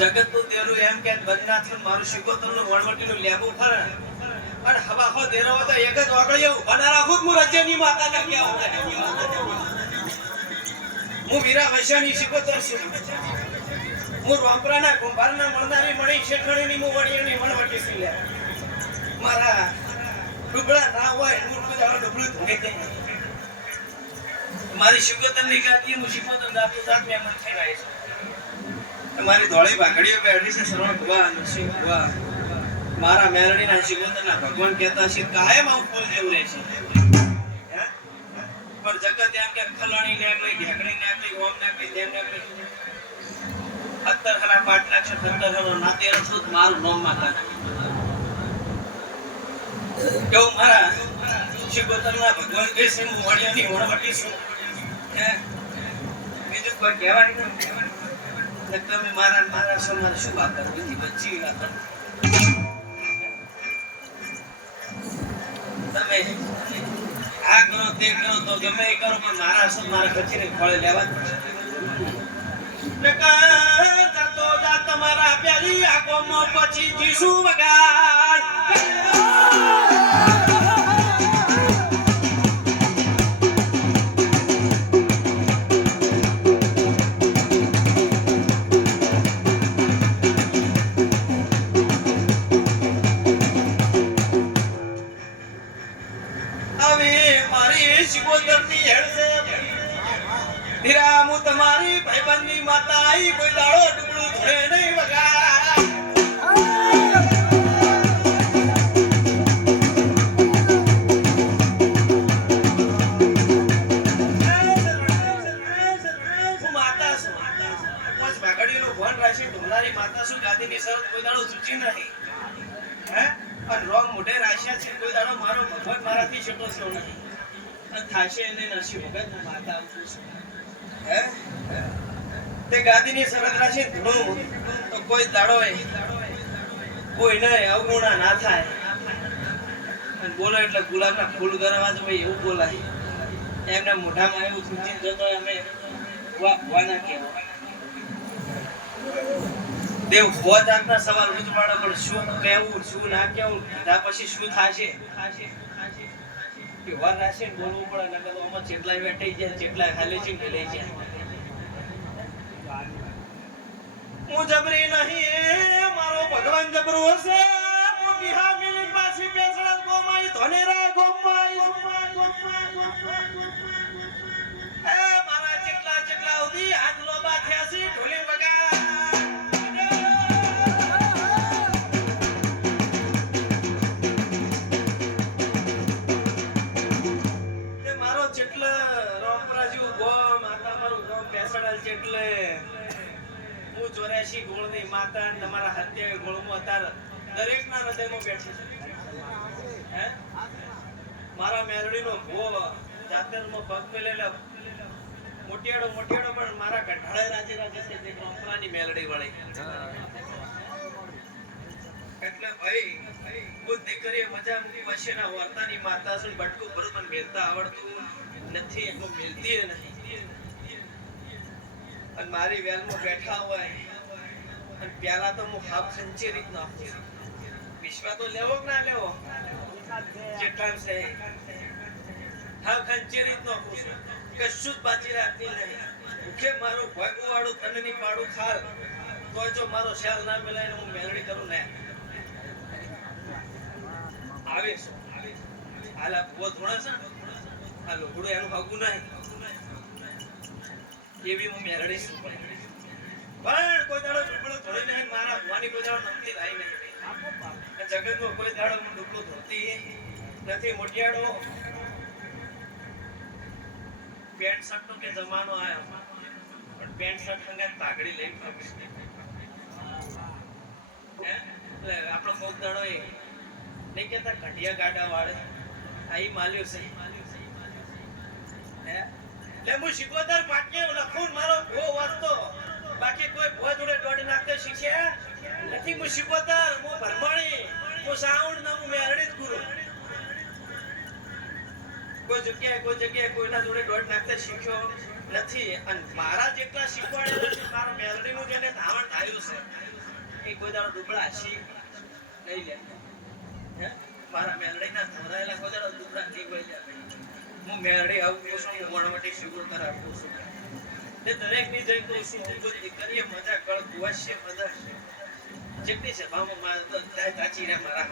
જગતનું દેરું એમ કે બદનાથનું મારું શિકોતરનું વણવટીનું લેબું ખરા અને હવાખો દેરો હતો એક જ ઓગળી ઉભા ના રાખું હું રજ્યની માતાને કેવું હું વીરા વૈશાની શિકોતર છું હું રોંપરાના કુંભારના મળનારી મણી શેઠણીની હું વણિયાની વણવટી છું લે મારા ડુબળા ના હોય હું ડુબળું ધોઈ દે મારી શિકોતરની ગાદી હું શિકોતર ગાતું જાત મેં મન થઈ રહી છું મારી ધોળી ભાગડીઓ બેઠી છે સરવણ ભુવા નરસિંહ ભુવા મારા મેરણીના શિકોતરના ભગવાન કહેતા છે કાયમ આવું ફૂલ જેવું રહે છે પણ જગત એમ કે ખલાણી નાકલી ઢેકણી નાકલી ઓમ નાકલી તેમ નાકલી 17 પાટ નાખશે 17 નાતે રસુદ મારું નામમાં કાઢે કેવું મારા શિકોતરના ભગવાન કહે છે હું વણિયાની વણવટી છું બીજું કોઈ કહેવાનું નથી તમે મારા સમાજ શું વાત કરી બચી વાત તમે આ કરો તે કરો તો ગમે એ કરો પણ મારા મારા કચેરી ફળે લેવા જ પડશે તમારા પ્યારી આંખોમાં પછી જીસુ વગાડ તમારી ભાઈબંધની માતા આઈ કોઈ દાડો ડુબળું ધોળે નહીં વગા માતા શું બસ ભાગડીનું ભણ રાખી ઢોલારી માતા શું ગાદીની શરત કોઈ દાડો સૂચી નહીં હે અને રોંગ મોઢે રાખ્યા છે કોઈ દાડો મારો ભગવાન મારાથી છૂટો છે નહીં અને થાશે એને નરસિંહ ભગત માતા આવતું છે તે ગાદીની શરત રાખી ધૂણું તો કોઈ દાડો કોઈ નહીં અવગુણા ના થાય અને બોલો એટલે ગુલાબના ફૂલ ગરવા તો ભાઈ એવું બોલાય એમના મોઢામાં એવું સૂચી જતો અમે વાના કહેવાય દેવ હોવા જાતના સવાલ ઉજવાડો પણ શું કહેવું શું ના કહેવું ત્યાં પછી શું થશે વાર રાશે બોલવું પડે નકર તો આમાં જેટલાય વેટાઈ જાય જેટલાય ખાલી છે લઈ જાય હું જબરી નહીં મારો ભગવાન જબરો હશે હું બિહાર મિલી પાછી પેસડા ગોમાઈ ધનેરા ગોમાઈ એ મારા જેટલા ઉધી હાથ લોબા થયા છે ઢોલી વગા એટલે હું 84 ગોળની માતા અને તમારા 27 ગોળમાં તાર દરેકના હૃદયમાં બેઠી છે હે મારા મેરડીનો ભો જાતરમાં પગ મેલેલા મોટિયાડો પણ મારા કંઠાળે રાજી છે જે કંપરાની મેલડી વળી એટલે ભાઈ ખુદ દીકરીએ મજા મૂકી વશેના વર્તાની માતા છે બટકું બરોબર મેલતા આવડતું નથી એમાં મેલતી નહીં અને મારી વેલમાં બેઠા હોય અને પ્યાલા તો હું હાફ ખંચી રીત નાખું વિશ્વા તો લેવો કે ના લેવો જેટલા છે હાફ ખંચી રીત નાખું કશું જ બાકી રાખતી નહીં ભૂખે મારું ભગવું વાળું તનની પાડું ખાલ તો જો મારો ખ્યાલ ના મિલાય હું મેલડી કરું ને આવે હાલ આ ભૂવો થોડા છે આ લોગડું એનું ભાગવું નહીં એવી હું મેરડી છું પણ કોઈ દાડો ડુબળો ધોળી નહીં મારા ભવાની કોઈ દાડો નમતી થાય નહીં જગતમાં કોઈ દાડો હું ડુબળો ધોતી નથી મોટિયાડો પેન્ટ શર્ટ નો કે જમાનો આવ્યો પણ પેન્ટ શર્ટ સંગાત પાઘડી લઈ એટલે આપણો કોક દાડો એ નહીં કેતા ઘટિયા ગાડા વાળે આ માલ્યો છે હે હું શિકોતર પાકે લખું મારો ભો વાંચતો બાકી કોઈ ભો જોડે દોડી નાખતે શીખ્યા નથી હું શિકોતર હું ભરમાણી હું સાઉન્ડ ના હું મેરડી જ ગુરુ કોઈ જગ્યાએ કોઈના જોડે દોડ નાખતે શીખ્યો નથી અને મારા જેટલા શીખવાડે મારો મેલડીનું જેને ધાવણ થયું છે કોઈ દાડો દુબળા હસી નહીં લે હે મારા મેલડીના ધોરાયેલા કોઈ દાડો દુબળા નહીં કોઈ લે હું મેલડી આવું છું હું વણવટી શિગુર કરાવું છું તે દરેક ની જઈ તો શું બધી કરીએ મજા કળ ગુવાશે મજા જેટલી છે ભાવ માં તો તાચી રે મારા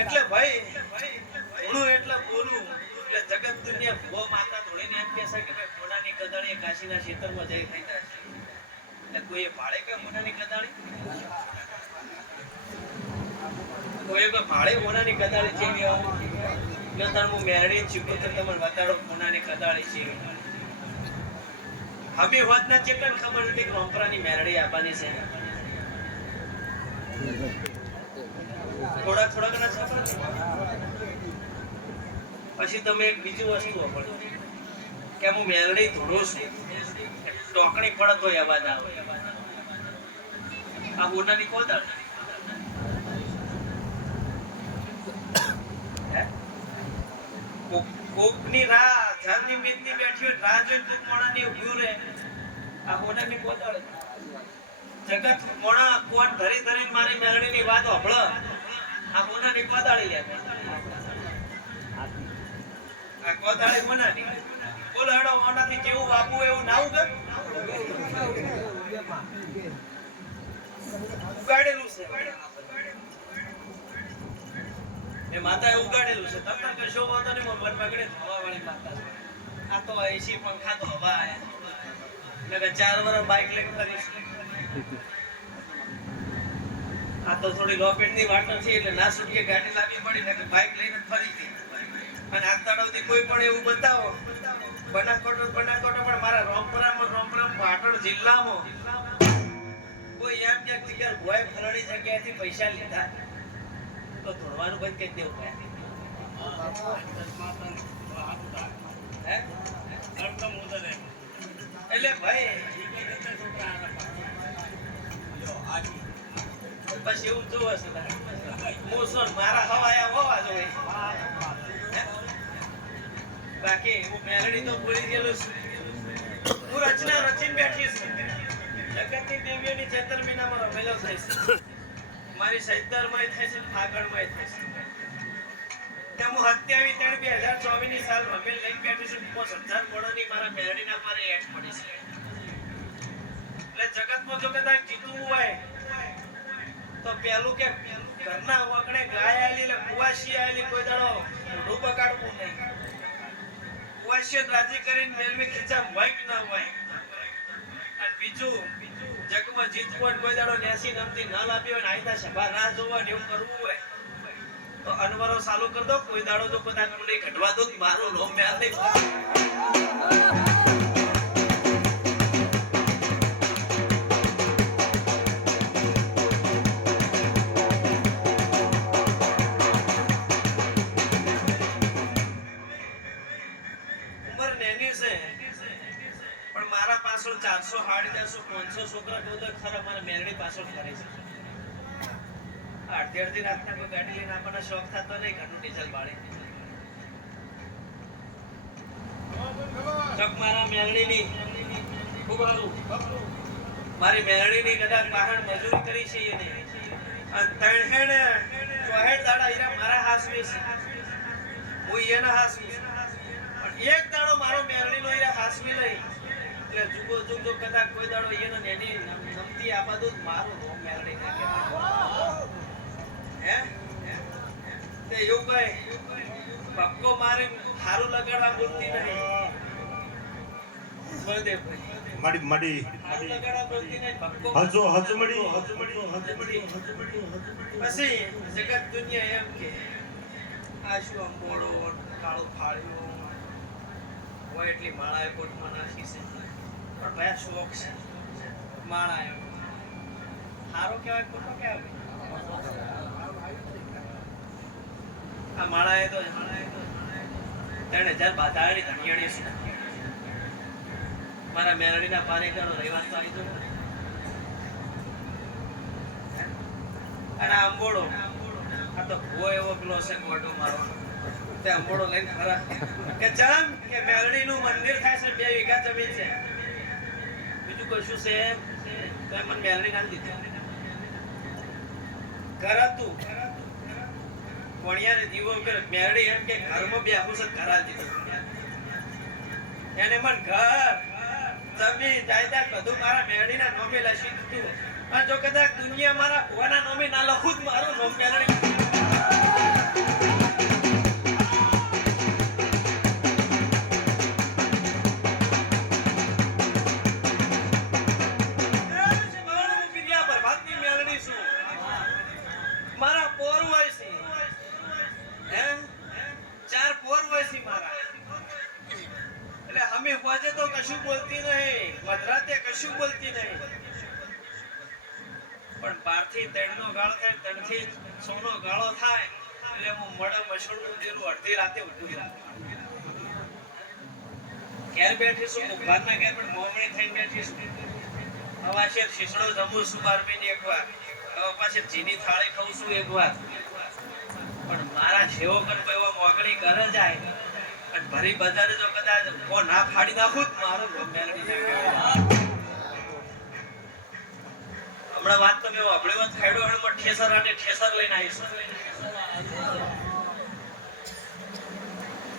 એટલે ભાઈ હું એટલે બોલું એટલે જગત દુનિયા ભો માતા ધોળીને એમ કહેશે કે ભાઈ મોઢાની કદાળી કાશીના ક્ષેત્રમાં જઈ ખાઈતા છે એટલે કોઈ ભાડે કે મોઢાની કદાળી કોઈ કે ભાડે મોઢાની કદાળી છે કે નતર હું મેરડી ચીકું તો તમને બતાડો મોઢાની કદાળી છે હવે વાત ના ચેતન ખબર નથી પરંપરાની મેરડી આપવાની છે થોડા થોડા ઘણા ખબર પછી તમે એક બીજી વસ્તુ પડે કે હું મેલડી ધોડું છું ટોકણી પડે તો અવાજ આવે આ મોઢાની કોદાળ કોકની રાહ જાનની મીતની બેઠી હોય રાહ જોઈને કોક મોણાની ઊભું રહે આ મોઢાની કોદાળ જગત મોણા કોણ ધરી ધરીને મારી મેલડીની વાત સાંભળો આ મોઢાની કોદાળી લે આ કોદાળી મોનાની બોલો હેડો મોનાથી કેવું વાપવું એવું નાવું કે ઉગાડેલું છે એ માતા એ ઉગાડેલું છે તમને કશો વાંધો નહીં મન પકડે હવા વાળી માતા આ તો એસી પંખા તો હવા એટલે 4 વર્ષ બાઇક લઈને ફરીશ આ તો થોડી લોપેટની વાટો છે એટલે ના છૂટકે ગાડી લાવી પડી ને બાઇક લઈને ફરી ગઈ અને આ તળાવથી કોઈ પણ એવું બતાવો બનાસકોટ પણ મારા રોમપરામાં પાટણ જિલ્લામાં કોઈ એમ કે યાર ભોય ફરણી જગ્યાએથી પૈસા લીધા તો ધોળવાનું બંધ કરી દેવું એટલે ભાઈ બસ એવું જોવે છે મોસમ મારા હવાયા હોવા જોઈએ બાકી હું મેલડી તો ભૂલી ગયેલું છું હું રચના રચીને બેઠી છું જગતની દેવીઓની ચેતરમીનામાં રમેલો થઈશ મારી સૈતરમય થાય છે ફાગણમય થાય છે હું 27/3/2024 ની સાલ રમેલ લઈને બેઠી છું 5000 કરોડની મારા મેલડીના પર એડ પડી છે એટલે જગતમાં જો કદાચ જીતવું હોય તો પેલું કે ઘરના વગણે ગાય આલી એટલે કુવાસી આલી કોઈ દાડો ઊંધું પકાડવું નહીં કુવાસી રાજી કરીને મેલવી ખીચા હોય કે ના હોય અને બીજું જગમાં જીતવું હોય કોઈ દાડો નેસી નમતી ન લાવી હોય ને આઈના સભા રાહ જોવા ને એવું કરવું હોય તો અનવરો ચાલુ કરી દો કોઈ દાડો જો કદાચ મને ઘટવા દો મારો નો મેલ નહીં પણ મારા પાછળ 400 450 500 છોકરા તો ખરા મારા મેરડી પાછળ ફરે છે અડધી રાતના કોઈ ગાડી લઈને આપણને શોખ થતો નહીં ઘરનું ડીઝલ બાળી ચક મારા મેરડીની ખૂબ સારું મારી મેરડીની કદાચ બહાર મજૂરી કરી છે એને અને 3 દાડા ઈરા મારા હાસવી છે હું એના હાસવી પણ એક દાડો મારો મેરડીનો ઈરા હાસવી લઈ એટલે જુગો જુગો કદાચ કોઈ દાડો એને નેની નમતી આપા દો મારો નો મેરડી ને હે તે એવું કઈ પક્કો મારે હારું લગાડવા બોલતી નહીં બોલદે ભાઈ મડી લગાડવા બોલતી નહીં પક્કો હજુ મડી પછી જગત દુનિયા એમ કે આ શું અંબોડો કાળો ફાળ્યો હોય એટલી માળાએ કોટમાં નાખી છે પણ ભાઈ શોખ છે માળા સારો કહેવાય ખોટો કહેવાય આ માળાએ તો 3000 બાધાની ધણિયાણી છે મારા મેરડીના પારેકરો રહેવાન તો આવી અને અંબોડો આ તો ભો એવો પેલો છે ગોડો મારો તે અંબોડો લઈને ખરા કે જામ કે મેરડીનું મંદિર થાય છે 2 વીઘા જમીન છે બીજું કશું છે તો મને મેલડી ના દીધી કરાતું કોણિયાને દીવો કરે મેલડી એમ કે ઘરમાં બે આખું સત કરા દીધું એને મન ઘર જમીન જાયદાદ બધું મારા મેલડીના નોમે લખી દીધું અને જો કદાચ દુનિયા મારા ભુવાના નોમે ના લખું જ મારું નોમ મેલડી મારા પોર હોય છે હે ચાર પોર હોય છે મારા એટલે અમે હોજે તો કશું બોલતી નહીં મધરાતે કશું બોલતી નહીં પણ બારથી તણનો ગાળો થાય તણથી સોનો ગાળો થાય એટલે હું મડો મસળનું જેલું અડધી રાતે ઉઠું ઘેર બેઠી છું મુખારના ઘેર પણ મોમણી થઈને બેઠી છું હવા છે શીશડો જમું છું 12 મહિને એકવાર પાછી જીની થાળી ખાઉં છું એકવાર પણ મારા સેવકન એવા મોગણી કરે જાય અને ભરી બજારે જો કદાચ કો ના ફાડી નાખું મારું મેલડી હમણાં વાત તમે આપણે વાત ખાડો હણમાં ઠેસર આટે ઠેસર લઈને આવીશ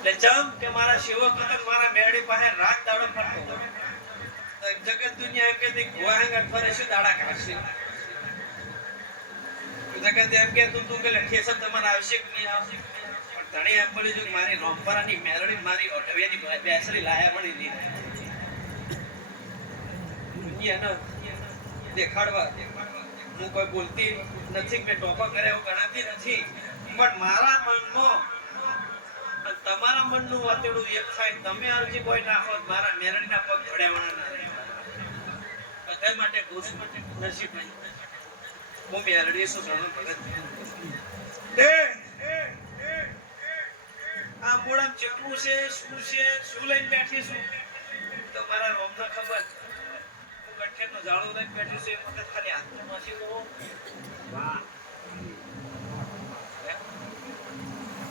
એટલે જમ કે મારા સેવક હતા મારા મેલડી પાસે રાત દાડો ફરતો જગત દુનિયા એમ કે ગોહાંગર ફરે શું દાડા કાઢશે જગત એમ કે તું કે ઠેસર તમારે આવશે કે નહીં આવશે પણ ધણી એમ બોલી જો મારી રોમપરાની મેલડી મારી ઓઢવિયાની બેસરી લાયા મળી દીધી દુનિયાનો દેખાડવા હું કોઈ બોલતી નથી મેં ટોપા કર્યા એવું ગણાતી નથી પણ મારા મનમાં તમારા મનનું વાતેડું એક થાય તમે અરજી કોઈ નાખો મારા મેલડીના પગ ભડ્યાવાના ના રહે બધા માટે દોષ માટે નસીબ નહીં હું મેલડી શું જાણું ભગત આ મોડામ ચેટલું છે શું લઈને બેઠી છું તો મારા રોમને ખબર હું ગઠ્ઠેનો જાળો લઈને બેઠી છું એ વખત ખાલી હાથમાં માસી દો વાહ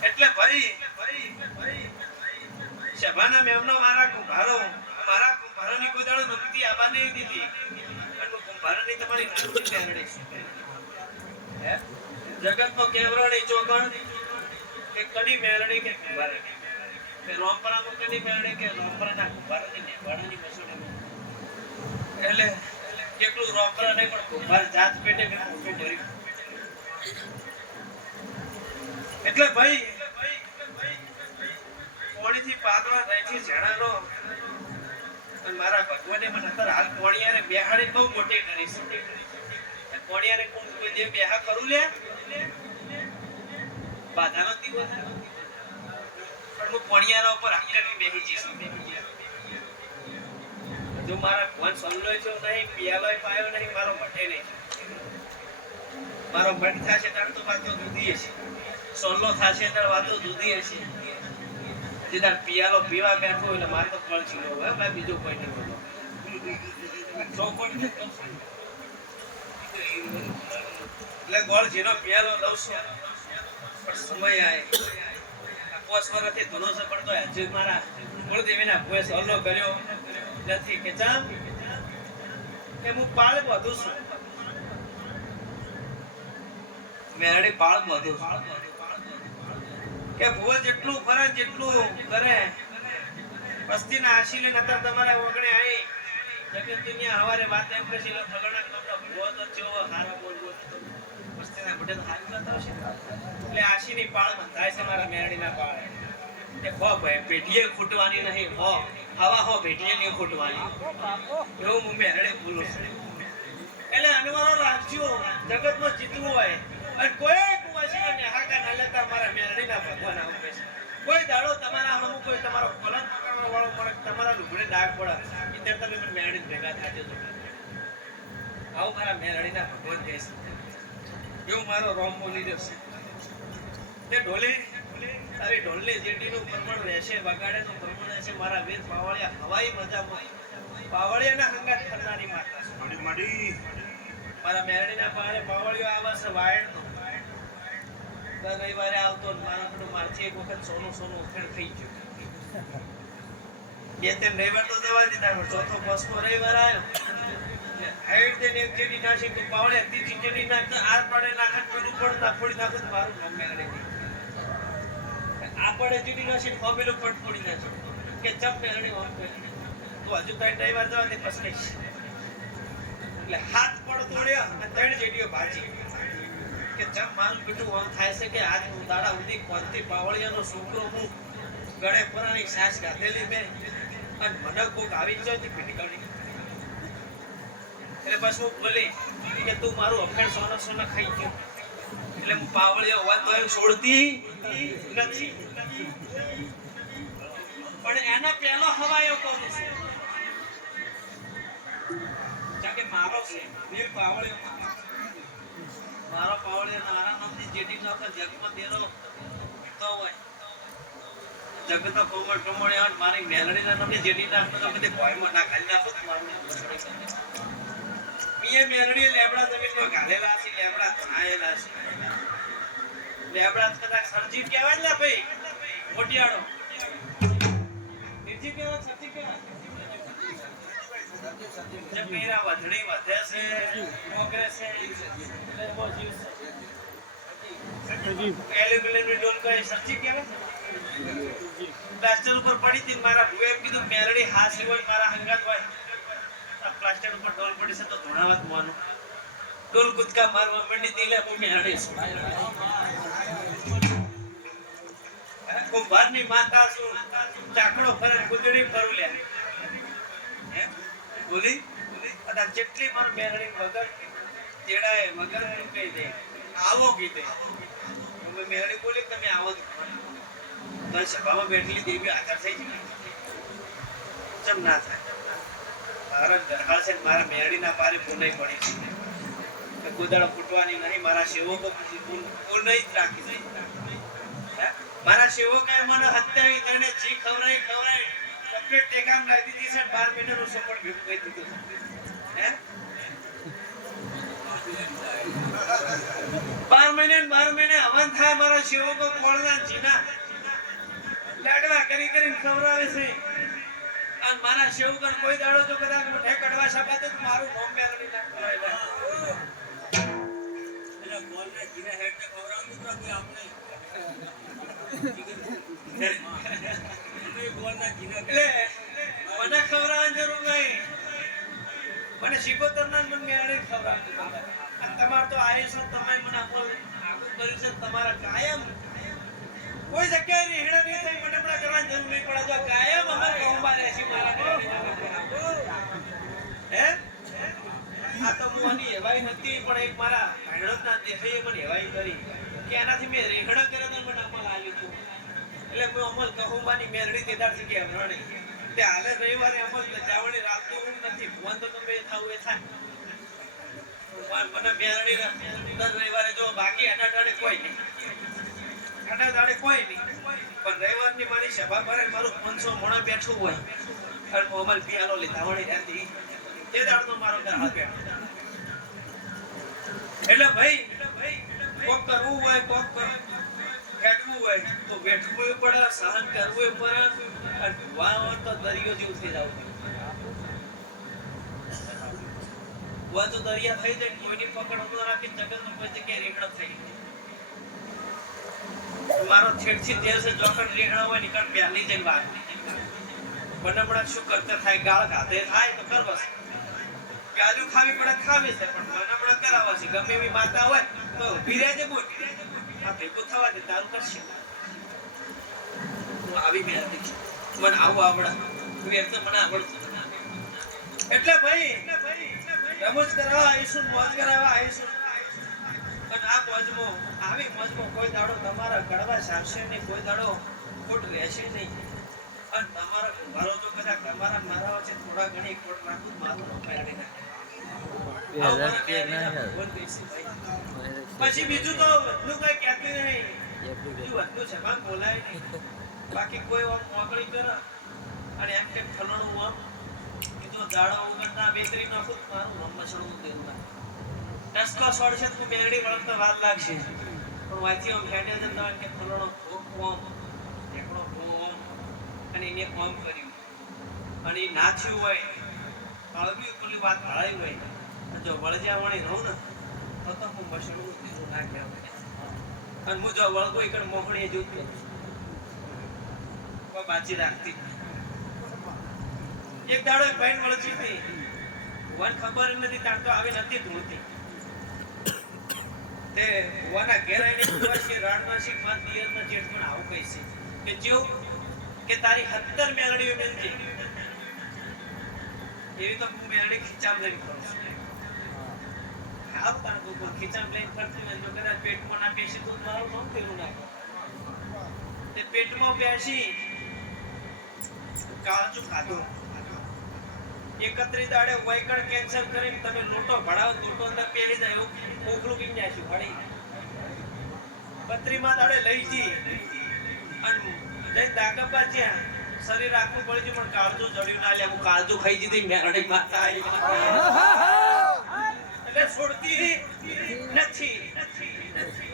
એટલે ભાઈ સભાના મેમનો મારા કુંભારોની કોઈ દાડો નમતી આબા નહીં દીધી પણ કુંભારોની તમારી નમતી મેરડી હે જગતનો કેવરણી ચોગણ કે કડી મેરડી કે કુંભારે કે રોમપરામાં કડી મેરડી કે રોમપરાના કુંભારોની નેવાડાની મસોડી એટલે કેટલું રોમપરા નહીં પણ કુંભાર જાત પેટે મેં મોટું ભર્યું એટલે ભાઈ કોણીથી પાતળા રહેથી જણાનો અને મારા ભગવાને મને અત્યારે હાલ કોણિયાને બેહાડી બહુ મોટી કરી છે કોણિયાને કોણ કોઈ દે બેહા કરું લે બાધાનો દીવો પણ હું કોણિયાના ઉપર આખી બેહી જઈશ જો મારા ભગવાન સલ્લોય છો નહીં પિયાલોય પાયો નહીં મારો મટે નહીં મારો મટ થશે ત્યારે તો વાતો દૂધી હશે સોલ્લો થશે ત્યારે વાતો દૂધી હશે જેદાર પિયાલો પીવા બેઠો એટલે મારે તો કળ છીલો હવે ભાઈ બીજો કોઈ નહીં બોલો એટલે ગોળ જેનો પિયાલો લઉં છું પણ સમય આવે પોસ વર્ષથી ધૂનો સપડતો હજુ મારા કુળદેવીના ભોએ સોલ્લો કર્યો નથી કે ચામ કે હું પાળ બધું છું મેરડી પાળ બધું છું કે ભુવા જેટલું ફરે જેટલું કરે વસ્તીના આશીલે નતર તમારે વગણે આવી જગત દુનિયા હવારે વાત એમ કરશે ફગણા કમનો ભુવા તો ચેવો હારો બોલવો વસ્તીના બટન હાથ કરતા હશે એટલે આશીની પાળ બંધાય છે મારા મેરડીના પાળ કે હો ભાઈ પેટીએ ખૂટવાની નહીં હો હવા હો પેટીએ નહીં ખૂટવાની એવું હું મેરડે બોલું છું એટલે અનવારો રાખજો જગતમાં જીતવું હોય અને કોઈ કુવાસીને હાકા ના લેતા મારા મેરડીના ભગવાન આવું કહે છે કોઈ દાડો તમારા હમુ કોઈ તમારો કોલન પકડવા વાળો મળે તમારા લુગડે ડાઘ પડે એટલે તમે મને મેરડી ભેગા થાજો તો આવું મારા મેરડીના ભગવાન કહે છે એવું મારો રોમ બોલી રહ્યો છે તે ઢોલે તારી ઢોલની જેટીનું પ્રમાણ રહેશે વગાડેનું પ્રમાણ રહેશે મારા વેદ પાવળિયા હવાઈ મજામાં પાવળિયાના હંગાત કરનારી માતા છે મડી મારા મેરડીના પારે પાવળિયો આવે છે વાયડનો દર રવિવારે આવતો મારા પેલું મારથી એક વખત સોનું ઉખેડ થઈ ગયું બે ત્રણ રવિવાર તો દવા દીધા પણ ચોથો બસનો રવિવાર આવ્યો હાઈટ દે ને એક જેડી નાખી તો પાવળે ત્રીજી જેડી નાખતો આર પાડે નાખે પેલું પણ ના ફોડી નાખો તો મારું નામ મેળે આ પડે જેડી નાખી ફોમેલું પણ ફોડી નાખો કે ચપ મેળણી ઓમ તો હજુ તઈ ડ્રાઈવર જવા દે પછી એટલે હાથ પડ તોડ્યો અને ત્રણ જેડીઓ ભાજી કે ચપ મારું બેટું ઓમ થાય છે કે આજ હું દાડા ઉધી કોંતી પાવળિયાનો છોકરો હું ગળે પરાણી સાસ ગાધેલી મેં અને મને કોક આવી જતી પીટી કાઢી એટલે બસ હું બોલી કે તું મારું અફેર સોના સોના ખાઈ ગયો એટલે હું પાવળિયો હોવા તો એમ છોડતી નથી પણ એનો પહેલો હવાયો કોણ છે જાકે મારો છે વીર પાવળિયો મારો પાવળિયો નારા નામની જેડી નો તો જગમાં તેરો તો હોય જગત કોમળ પ્રમાણે આટ મારી મેલડીના નામની જેડી ના તો બધે ભોયમાં ના ખાલી નાખો મારું મીએ મેલડી લેબડા જમીનમાં ગાલેલા છે લેબડા છાયેલા છે લેબડા કદાચ સરજી કહેવાય ને ભાઈ મોટિયાળો નિર્જી કહેવાય સરજી કહેવાય જમીરા વધણી વધે છે મોગરે છે એટલે બહુ જીવ છે એલ્યુમિનિયમ ડોલ કઈ સરજી કહેવાય પ્લાસ્ટર ઉપર પડી હતી મારા ભુએ એમ કીધું મેલડી હાથ હોય મારા હંગાત હોય પ્લાસ્ટર ઉપર ડોલ પડી છે તો ધોણાવત મોનો ડોલ કૂદકા મારવા મંડી દીલે હું મેલડી કુંભારની માતા છું ચાકડો ફરે કુદડી ફરું લે હે બોલી અને જેટલી માર મેલડી વગર જેડાએ વગર કહી દે આવો કીધે મેલડી બોલી તમે આવો તો સભામાં બેઠેલી દેવી આધાર થઈ ગઈ જમ ના થાય મારા દરબાર છે મારા મેરડીના પારે પૂર્ણ પડી છે ગોદાળા ફૂટવાની નહીં મારા સેવકો પૂર્ણ જ રાખી છે મારા સેવકોએ મને હત્યાવી તેને જી ખવરાઈ કમ્પ્લીટ ટેકામ લાગી દીધી છે 12 મહિનાનો સપોર્ટ ભેગું કરી દીધું હે 12 મહિને હવન થાય મારા સેવકો કોળના જીના લાડવા કરી કરીને ખવરાવે છે અને મારા સેવકન કોઈ દાડો જો કદાચ મોઢે કડવા સપા તો મારું નામ મેલડી નાખવાય એટલે બોલને જીને હેડ ને ખવરાવું તો કે આપણે બોલના જીને એટલે મને ખવરાવવાની જરૂર નહીં મને શીખોતરના મન મેલડી ખવરાવતી અને તમાર તો આયુષ તમે મને આગળ કર્યું છે તમારા કાયમ કોઈ જગ્યાએ રીહડા નહીં થઈ મટપડા કરવાની જરૂર નહીં પડે તો કાયમ અમાર ગામમાં રહેશે મારા હે આ તો મોની હેવાઈ હતી પણ એક મારા ભાઈડોના દેખાઈએ મને હેવાઈ કરી કે એનાથી મે રેહડા કર્યો તો મને અમલ આવ્યું હતું એટલે હું અમલ કહુંબાની મેરડી દેદારથી કે હમણાં તે હાલે રવિવારે અમલ જાવણી રાત તો હું નથી ફોન તો તમે થાવ એ થાય મને મેરડી દર રવિવારે જો બાકી અડાડે કોઈ નહીં અડાડે કોઈ નહીં પણ રવિવારની મારી સભા પર મારું 500 મોણા બેઠું હોય અને અમલ પિયાલો લીધાવણી રહેતી તે દાડનો મારો ઘર હાથ બેઠો એટલે ભાઈ કોક કરવું હોય કોક બેઠવું હોય તો બેઠવું પડે સહન કરવું પડે અને વાવ તો દરિયો જેવું થઈ જાવ વા તો દરિયા થઈ જાય કોઈની પકડ ન રાખી જગતનો કોઈ જગ્યાએ રેખડો થઈ મારો છેડછી દેશ જોકર રેખડો હોય નીકળ પ્યાલી જઈને વાત બનમણા શું કરતા થાય ગાળ ગાધે થાય તો કરવસ ગાલુ ખાવી પડે ખાવી છે પણ બનમણા કરાવે છે ગમે એવી માતા હોય તો ઊભી રહેજે મોટી આ ભેગો થવા દે તારું કરશે હું આવી મેળવી મને આવું આવડે મેં તો મને આવડતું એટલે ભાઈ રમૂજ કરાવવા આવીશું મોજ કરાવવા આવીશું અને આ મોજમાં આવી મોજમાં કોઈ દાડો તમારા ગળવા સામશે નહીં કોઈ દાડો ખોટ રહેશે નહીં અને તમારા ઘરો જો કદાચ તમારા મારા વચ્ચે થોડા ઘણી ખોટ નાખું મારું મેળવી નાખે પછી બીજું તો વધુ કઈ કહેતી નહીં બીજું વધુ છે પણ બોલાય નહીં બાકી કોઈ આમ મોકળી કરે અને એમ કે ફલણું આમ કીધું દાડો ઉગડતા બેકરી નાખું મારું રમસડું દેવું ટસકો છોડશે તો મેરડી વળગતા વાર લાગશે પણ વાંચી આમ હેડે જતા કે ફલણો ઓમ એકડો ઓમ અને એને ઓમ કર્યું અને એ ના થયું હોય હળવી પેલી વાત હળાઈ હોય જો વળજાવણી રહું ને તો હું મસણું દીધું ના કહેવાય અને હું જો વળગો એક મોહણીએ જોતું કોઈ બાજી રાખતી એક દાડો એક ભાઈ વળજી હતી વન ખબર નથી તાર તો આવી નથી ધૂળતી તે વના ઘેરાઈને કુવાસી રાણવાસી માં દિયરના જેઠ પણ આવું કહી છે કે જેવું કે તારી 17 મેલડીઓ બનતી એવી તો હું મેલડી ખીચામ લઈને ફરું છું આવ તાર કોઈ ખીચામ લઈને ફરતી હોય જો કદાચ પેટમાં ના બેસી તો મારું નામ ફેરું નાખે તે પેટમાં બેસી કાળજુ ખાધું 31 દાડે વૈકણ કેન્સલ કરીને તમે લોટો ભણાવો લોટો અંદર પહેરી જાય એવું ઓખલું કઈ નાખ્યું વળી 32 માં દાડે લઈ જી અને જઈ દાગબા જ્યાં શરીર આખું પડી ગયું પણ કાળજુ જડ્યું ના લે હું કાળજુ ખાઈ જીધી મેરડી માતા એટલે છોડતી નથી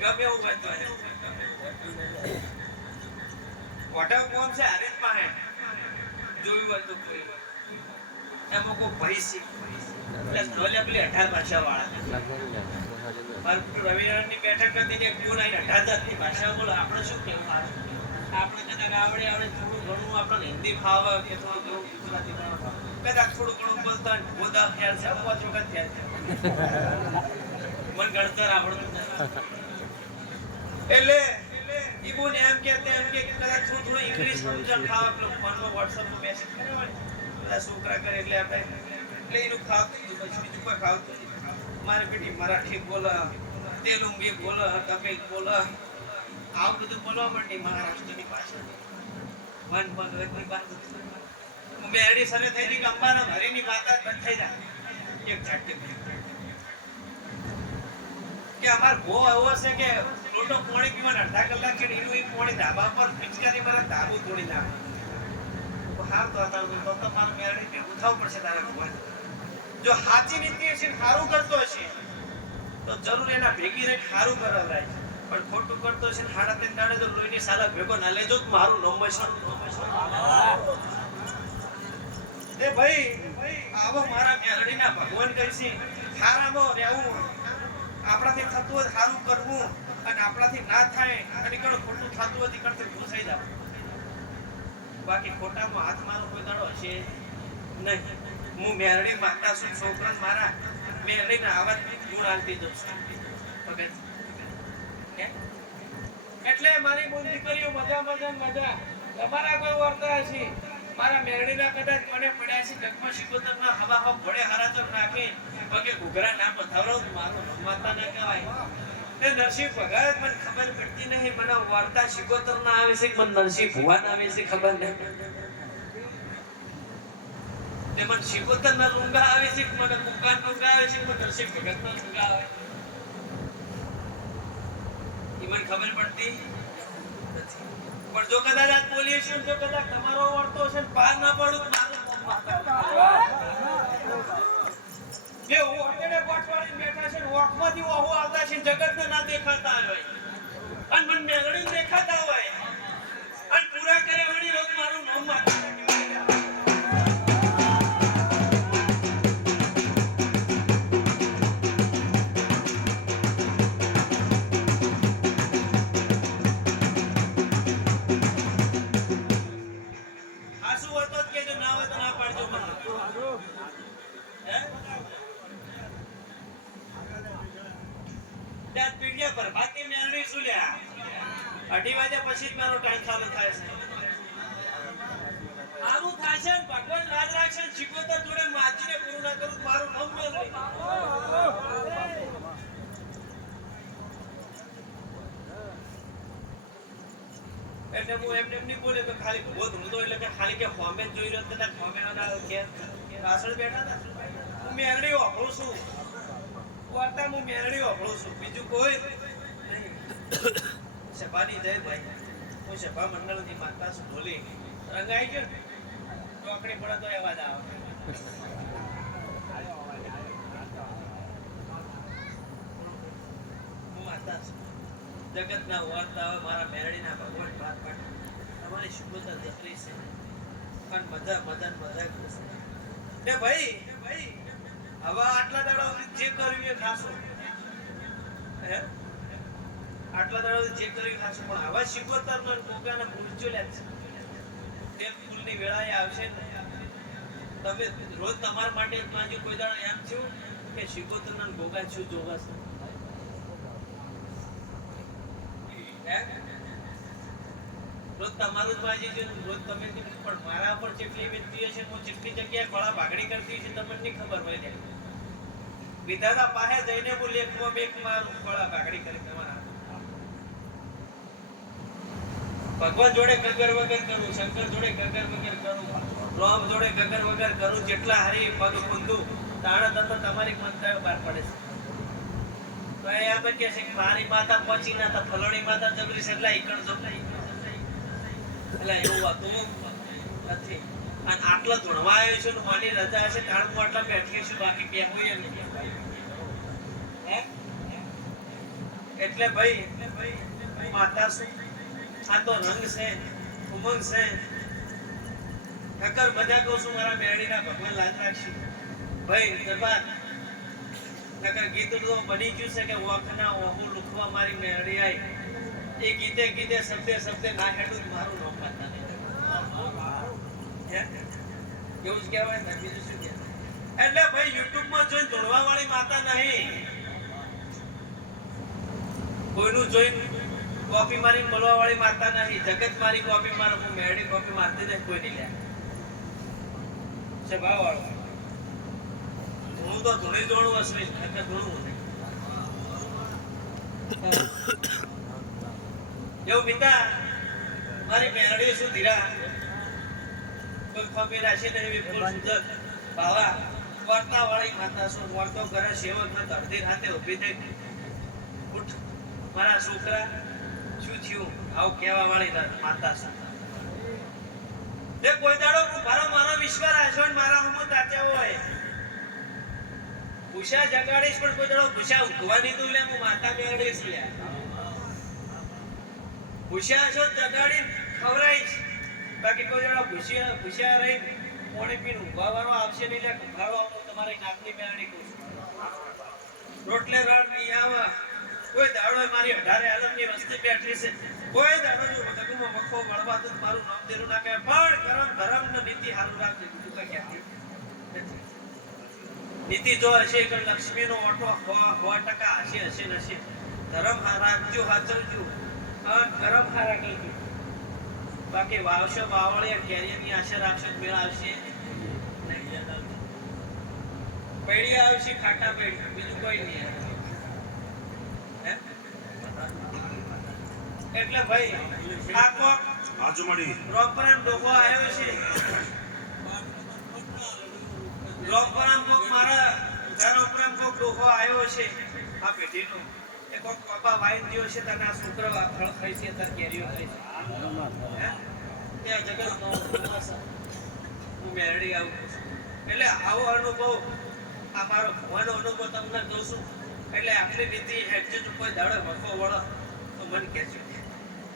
ગમે એવું વાત વોટર કોમ છે હરેશ પાસે જોયું હોય તો કોઈ એમાં કોઈ ભાઈ છે એટલે ધોલે પેલી 18 ભાષા વાળા રવિવારની બેઠક હતી એક ફોન આવીને 18 ભાષા બોલો આપણે શું કેવું આપણે કદાચ આવડે થોડું ઘણું આપણને હિન્દી ફાવે કે થોડું ઘણું ગુજરાતી કદાચ થોડું ઘણું બોલતા ગોદા ખ્યાલ છે પાંચ વખત ખ્યાલ છે મન ગણતર આવડતું એટલે ઈગોને એમ કે કદાચ થોડું ઇંગ્લિશ સમજણ ખાવા પેલો ફોનમાં વોટ્સઅપમાં મેસેજ કર્યો હોય બધા છોકરા કરે એટલે આપણે એટલે એનું ખાવતું પછી બીજું કોઈ ખાવતું મારી બેટી મરાઠી બોલે તેલુંગી બોલે તમિલ બોલે આવું બધું બોલવા માંડી મહારાષ્ટ્રની ભાષા મન વગરની વાત હું મેરડી સરે થઈ ગઈ કે અંબાના હરીની વાત જ બંધ થઈ જાય એક ઝાટકે કે અમાર ભો એવો છે કે લોટો પોણી મને અડધા કલાક કે એનું એ પોણી ધાબા પર પિચકારી મારા ધાબુ તોડી નાખે હાર તો હતા તો મારું મેરડી ભેગું થવું પડશે તારે ભગવાન જો હાચી નીતિ હશે સારું કરતો હશે તો જરૂર એના ભેગી રહી સારું કરાવરાય પણ ખોટું કરતો છે ને 3.5 દાડે તો લોહીની સાલા ભેગો ના લેજો મારું નમસ્કાર એ ભાઈ આવો મારા મેરડીના ભગવાન કહીશી ખારામાં રહેવું આપણાથી થતું હોય સારું કરવું અને આપણાથી ના થાય અને કણ ખોટું થતું હોય કરતે ઘૂસાઈ જાવ બાકી ખોટામાં હાથ મારો કોઈ દાડો હશે નહીં હું મેરડી માતા છું છોકરા મારા મેરડીના આવા ગુણ આલતી દઉં છું એટલે મારી બોલ દીકરીઓ મજા તમારા કોઈ વર્તા હશે મારા મેરડીના કદાચ મને પડ્યા છે જગમાં શિકોતરમાં હવા ભડે હરાચર નાખી પગે ઘૂઘરા ના પથારો મારો માતા ના કહેવાય એ નરસિંહ ભગત મને ખબર પડતી નહીં મને વાર્તા શિકોતરના આવે છે મને નરસિંહ ભુવાન આવે છે ખબર નહીં તે મને શિકોતરના લુંગા આવે છે મને કુકાન લુંગા આવે છે મને નરસિંહ ભગતના લુંગા આવે એ મને ખબર પડતી પણ જો કદાચ આ પોલ્યુશન જો કદાચ તમારો વર્તો છે બહાર ના પડું જે ઓટેડે પાટવાળી બેઠા છે ઓખમાંથી ઓહો આવતા છે જગતને ના દેખાતા હોય અને મને મેલડી દેખાતા હોય અને પૂરા કરે વળી રોજ મારું નામ માતા બાકી મેળવી શું લ્યા 2:30 વાગ્યા પછી જ મારો ટાઈમ ચાલુ થાય છે આવું થાશે ભગવાન રાજ રાખશે શિકોતર જોડે માજીને પૂરું ના કરું મારું નામ મેળવી એટલે હું એમને એમની બોલ્યો કે ખાલી ભૂત હું તો એટલે કે ખાલી કે ફોમે જોઈ રહ્યો તો ફોમે કે પાછળ બેઠા હતા હું મેરડી વાપરું છું વાર્તા હું મેરડી વાપરું છું બીજું કોઈ સભાની જય ભાઈ હું સભા મંડળની માતા છું બોલી રંગાઈ ગયો ચોકડી પડે તો અવાજ આવે હું માતા છું જગતના વાર્તા મારા મેરડીના ભગવાન વાત પાઠ તમારી શુભતા જતરી છે પણ મજા કરશે ને ભાઈ હવે આટલા દાડા જે કર્યું એ ખાશું. હે આટલા દાડા જે કર્યું ખાશું, પણ આવા શીખવતર ને કોકાને ભૂલજો લે છે. તે ફૂલની વેળાએ આવશે ને તમે રોજ તમારા માટે માંજો કોઈ દાડો એમ થયું કે શીખવતર ને ગોગા છું જોવાશે. રોજ તમારું જ માજી છે, રોજ તમે પણ મારા પર જેટલી વીતતી હશે, હું જેટલી જગ્યાએ ખોળા ભાગડી કરતી છે તમને નહીં ખબર હોય ને. વિધાતા પાસે જઈને હું લેખમાં બેક મારું ખોળા ભાગડી કરી તમારા. ભગવાન જોડે ગગર વગર કરું, શંકર જોડે ગગર વગર કરું, રામ જોડે ગગર વગર કરું, જેટલા હરી પગ કુંદું તાણા તતો તમારી મંતવ્ય બહાર પડે છે. તો એ આમ કે છે કે મારી માતા પહોંચી ના તા ફલોણી માતા જબરી છે એટલે ઈકણ જો એટલે એવું હતું નથી. અને આટલા ધૂણવા આવ્યો છે ને મારી રજા છે તાણ હું આટલા બેઠી છું, બાકી બે હોય નહીં. એટલે ભાઈ માતા શું આ તો રંગ છે, ઉમંગ છે. ઠક્કર બધા કહું છું મારા બેડીના ભગવાન લાજ રાખશે ભાઈ. દરબાર નકર ગીત તો બની ગયું છે કે વખના ઓહુ લુખવા મારી મેળી આઈ. એ ગીતે ગીતે શબ્દે શબ્દે ના હેડું મારું નામ પાતા નહીં. એવું જ કહેવાય ને, બીજું શું કહેવાય. એટલે ભાઈ યુટ્યુબ માં જોઈને ધોળવા વાળી માતા નહીં. કોઈનું જોઈને કોપી મારી બોલવા વાળી માતા નહીં. જગત મારી કોપી મારો, હું મેળી કોપી મારતી નહીં કોઈ નહીં લે છે ભાવ વાળો. હું તો ધોળી ધોળું હશે એટલે ધોળું એવું પિતા મારી મેરડી શું ધીરા કોઈ ખોપી રાખી ને એવી ફૂલ સુંદર ભાવા વાર્તા વાળી માતા શું વાર્તો કરે સેવક ના ધરતી ખાતે ઊભી થઈ ઉઠ મારા છોકરા શું થયું આવું કહેવા વાળી માતા શું. તે કોઈ દાડો મારો વિશ્વાસ રાખ્યો ને મારા હમો તાત્યા હોય ભૂષા જગાડીશ પણ કોઈ દાડો ભૂષા ઉગવા દીધું લે હું માતા મેળવીશ લે. ભૂષા છો જગાડી ખવરાઈશ, બાકી કોઈ દાડો ભૂષા રહી પોણી પીને ઊંઘવાનો આવશે નહીં લે. ઘાડો હું તમારી નાકની મેળવી કહું છું. રોટલે રાડ નહીં આવા કોઈ દાડો મારી 18 આલમની વસ્તી બેઠી છે. કોઈ દાડો જો મગમાં મખો મળવા તો મારું નામ દેરું ના કહે, પણ કરમ ધર્મ ને નીતિ હારું રાખજે. બીજું કઈ કહેતી નીતિ જો હશે કે લક્ષ્મીનો ઓટો 100% હશે નશે. ધર્મ રાખજો, સાચવજો, કરમ હારા કરજો. બાકી વાવશો વાવળે કેરીની આશા રાખશો મેળ આવશે નહીં. પૈડી આવશે ખાટા પૈડી, બીજું કોઈ નહીં. એટલે ભાઈ આખો આજુમડી રોપરામ ડોકો આવ્યો છે. રોપરામ કોક મારા રોપરામ કોક ડોકો આવ્યો છે આ પેઢીનો. એ કોક પાપા વાઈન દિયો છે તને આ સૂત્ર ફળ ખાઈ છે તર કેરીઓ ખાઈ છે. ત્યાં જગતનો હું મેરડી આવું. એટલે આવો અનુભવ આ મારો ભવાનો અનુભવ તમને કહું છું. એટલે આટલી નીતિ હેડજો કોઈ દાડો મખો વળો તો મન કહેજો.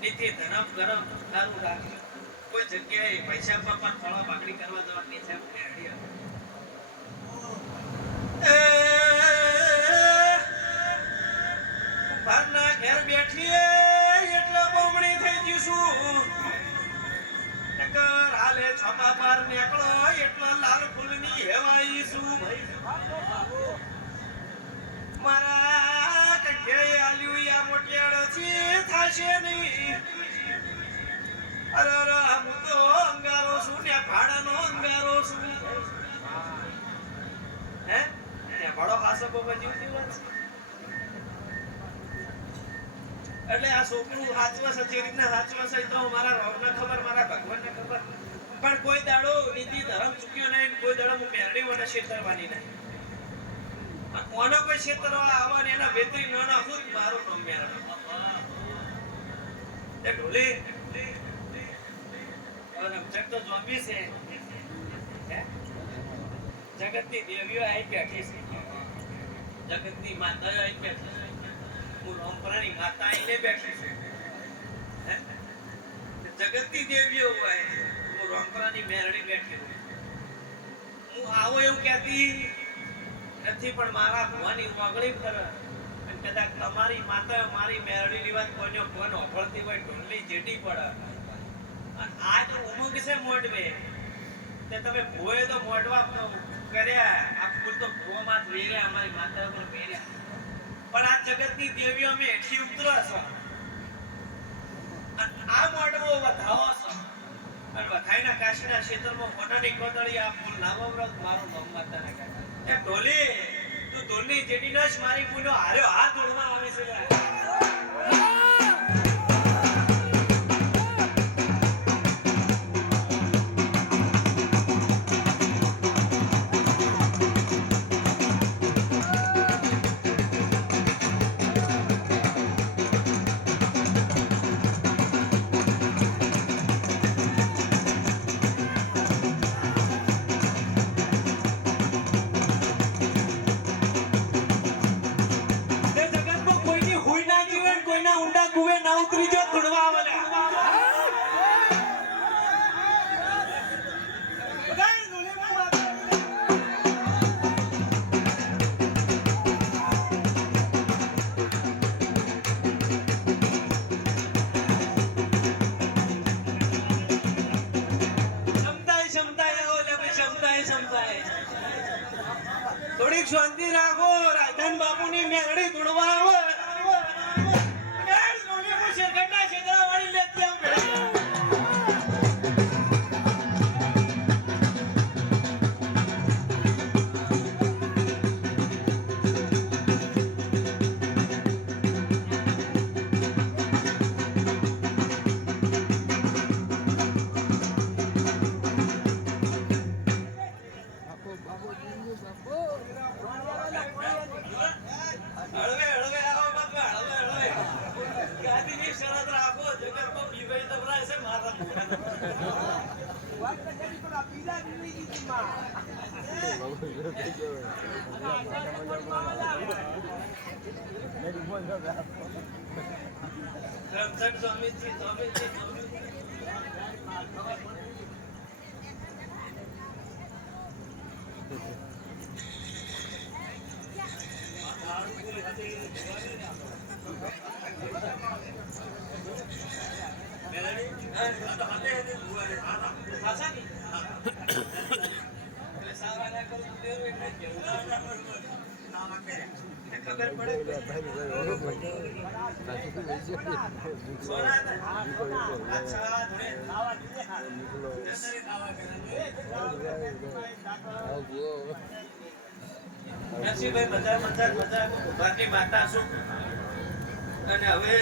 નીતિ ધરમ ગરમ સારું રાખજો. કોઈ જગ્યાએ પૈસા પણ ફળવા ભાગડી કરવા જવા નીચે મેરડી ભારના ઘેર બેઠી એટલે બમણી થઈ જઈશું. નકર હાલે છપા પાર નીકળો એટલે લાલ ફૂલની હેવાઈશું. મારા કંઠે આલ્યું યા મોટિયાળથી થાશે નહીં. અરે હું તો અંગારો છું ને ભાડાનો અંગારો છું. હે ને ભાડો ખાસો બાબા જીવતી વાત છે. એટલે આ છોકરું હાચવા છે જે રીતના હાચવા છે તો મારા રોગને ખબર, મારા ભગવાનને ખબર. પણ કોઈ દાડો નીતિ ધર્મ ચૂક્યો નહીં, કોઈ દાડો હું મેરડી વાળા છેતરવાની નહીં. કોનો કોઈ છેતરવા આવે ને એના વેતરી ન નાખું મારું નામ મેરડી. એ ઢોલી જગ તો જોબી છે. જગતની દેવીઓ આવી બેઠી છે, જગતની માતા આવી બેઠી છે, હું રોમપરાની માતા આવીને બેઠી છે. જગતની દેવીઓ હોય, હું રોમપરાની મેરડી બેઠી હોય. હું આવો એવું કહેતી નથી પણ મારા ભવાની મોગળી ફરે અને કદાચ તમારી માતા મારી મેરડીની વાત કોઈનો ફોન ઓફળતી હોય ઢોલની જેટી પડે અને આ જો ઉમંગ છે મોડવે તે તમે ભોય તો મોડવા કર્યા આ ફૂલ તો ભોમાં જ વેર્યા અમારી માતા ઉપર વેર્યા પણ આ જગતની દેવીઓ અમે હેઠી ઉતરો છો અને આ મોડવો વધાવો છો અને વધાઈના કાશીના ક્ષેત્રમાં મોટાની કોતળી આ ફૂલ નામવ્રત મારું નામ માતાના કાકા એ ઢોલી તું ઢોલની જેટી ન જ મારી પૂનો હાર્યો હાથ તોડવા આવે છે થોડીક શાંતિ રાખો રાજન બાપુની મેળડી તોડવા આવો નરસિંહભાઈ મજા માતા છું અને હવે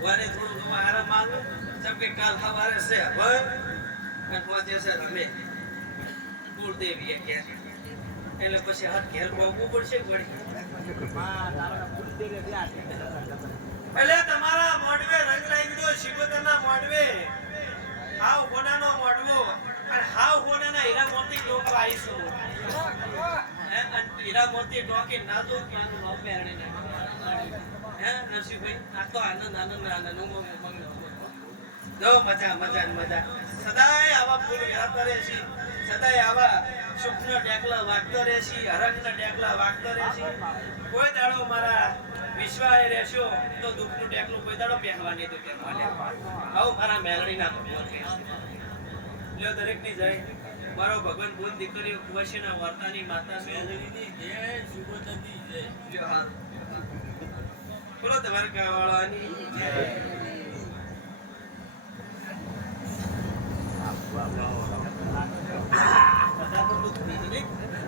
વારે થોડું આરામ આલો જેમ કે કાલ સવારે છે હવે અથવા જે છે રમે કુળદેવી એટલે પછી હાથ ઘેર પહોંચવું પડશે વળી એટલે તમારા મોઢવે રંગ લાગી ગયો શિકોતરના મોઢવે હાવ કોનાનો મોઢવો અને હાવ કોનાના હીરા મોતી ટોક આવીશું હીરા મોતી ટોકી ના તો ક્યાંનું નામ પહેરણીને હે નરસિંહભાઈ આ તો આનંદ જો મજા સદાય આવા ફૂલ વ્યાપતા રહેશી સદાય આવા સુખના ડેકલા વાગતો રહેશી હરખના ડેકલા વાગતો રહેશી કોઈ દાડો મારા વિશ્વાએ રહેશો તો દુઃખનું ડેકલું કોઈ દાડો પહેરવાની તો પહેરવાની આવું મારા મેલડીના ભગવાન કહે લ્યો દરેકની જાય મારો ભગવાન બોલ દીકરીઓ કુવાશીના વાર્તાની માતા મેલડીની જય સુગોતની જય લ્યો હાલ બોલો દ્વારકા વાળાની જય